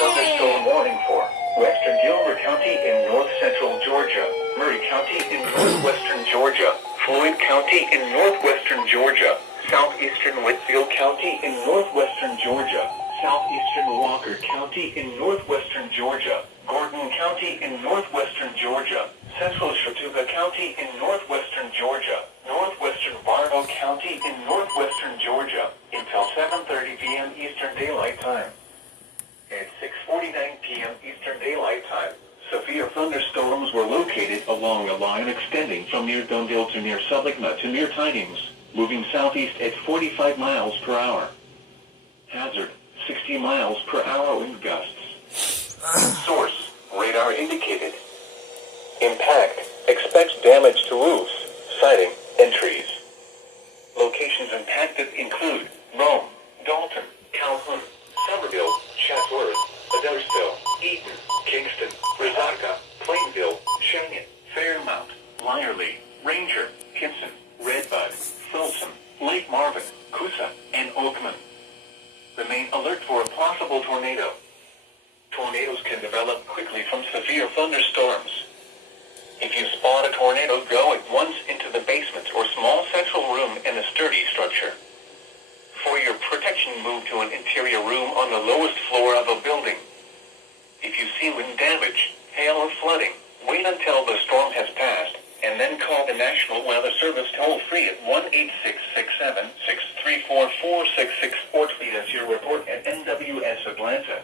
Thunderstorm warning for western Gilmer County in north-central Georgia, Murray County in northwestern Georgia, Floyd County in northwestern Georgia, southeastern Whitfield County in northwestern Georgia, southeastern Walker County in northwestern Georgia, Gordon County in northwestern Georgia, central Chautauqua County in northwestern Georgia, northwestern Bartow County in northwestern Georgia, until 7:30 p.m. Eastern Daylight Time. At 6:49 p.m. Eastern Daylight Time, severe thunderstorms were located along a line extending from near Dundale to near Subligna to near Tidings, moving southeast at 45 miles per hour. Hazard, 60 miles per hour wind gusts. Source, radar indicated. Impact, expects damage to roofs, siding, and trees. Locations impacted include Rome, Dalton, Calhoun, Somerville, Chatsworth, Adelsville, Eaton, Kingston, Resaca, Plainville, Cheyenne, Fairmount, Lyerly, Ranger, Hinson, Redbud, Folsom, Lake Marvin, Coosa, and Oakman. Remain alert for a possible tornado. Tornadoes can develop quickly from severe thunderstorms. If you spot a tornado, go at once into the basement or small central room in a sturdy structure. For your protection, move to an interior room on the lowest floor of a building. If you see wind damage, hail, or flooding, wait until the storm has passed, and then call the National Weather Service toll-free at 1-866-7-634-4664 or tweet us your report at NWS Atlanta.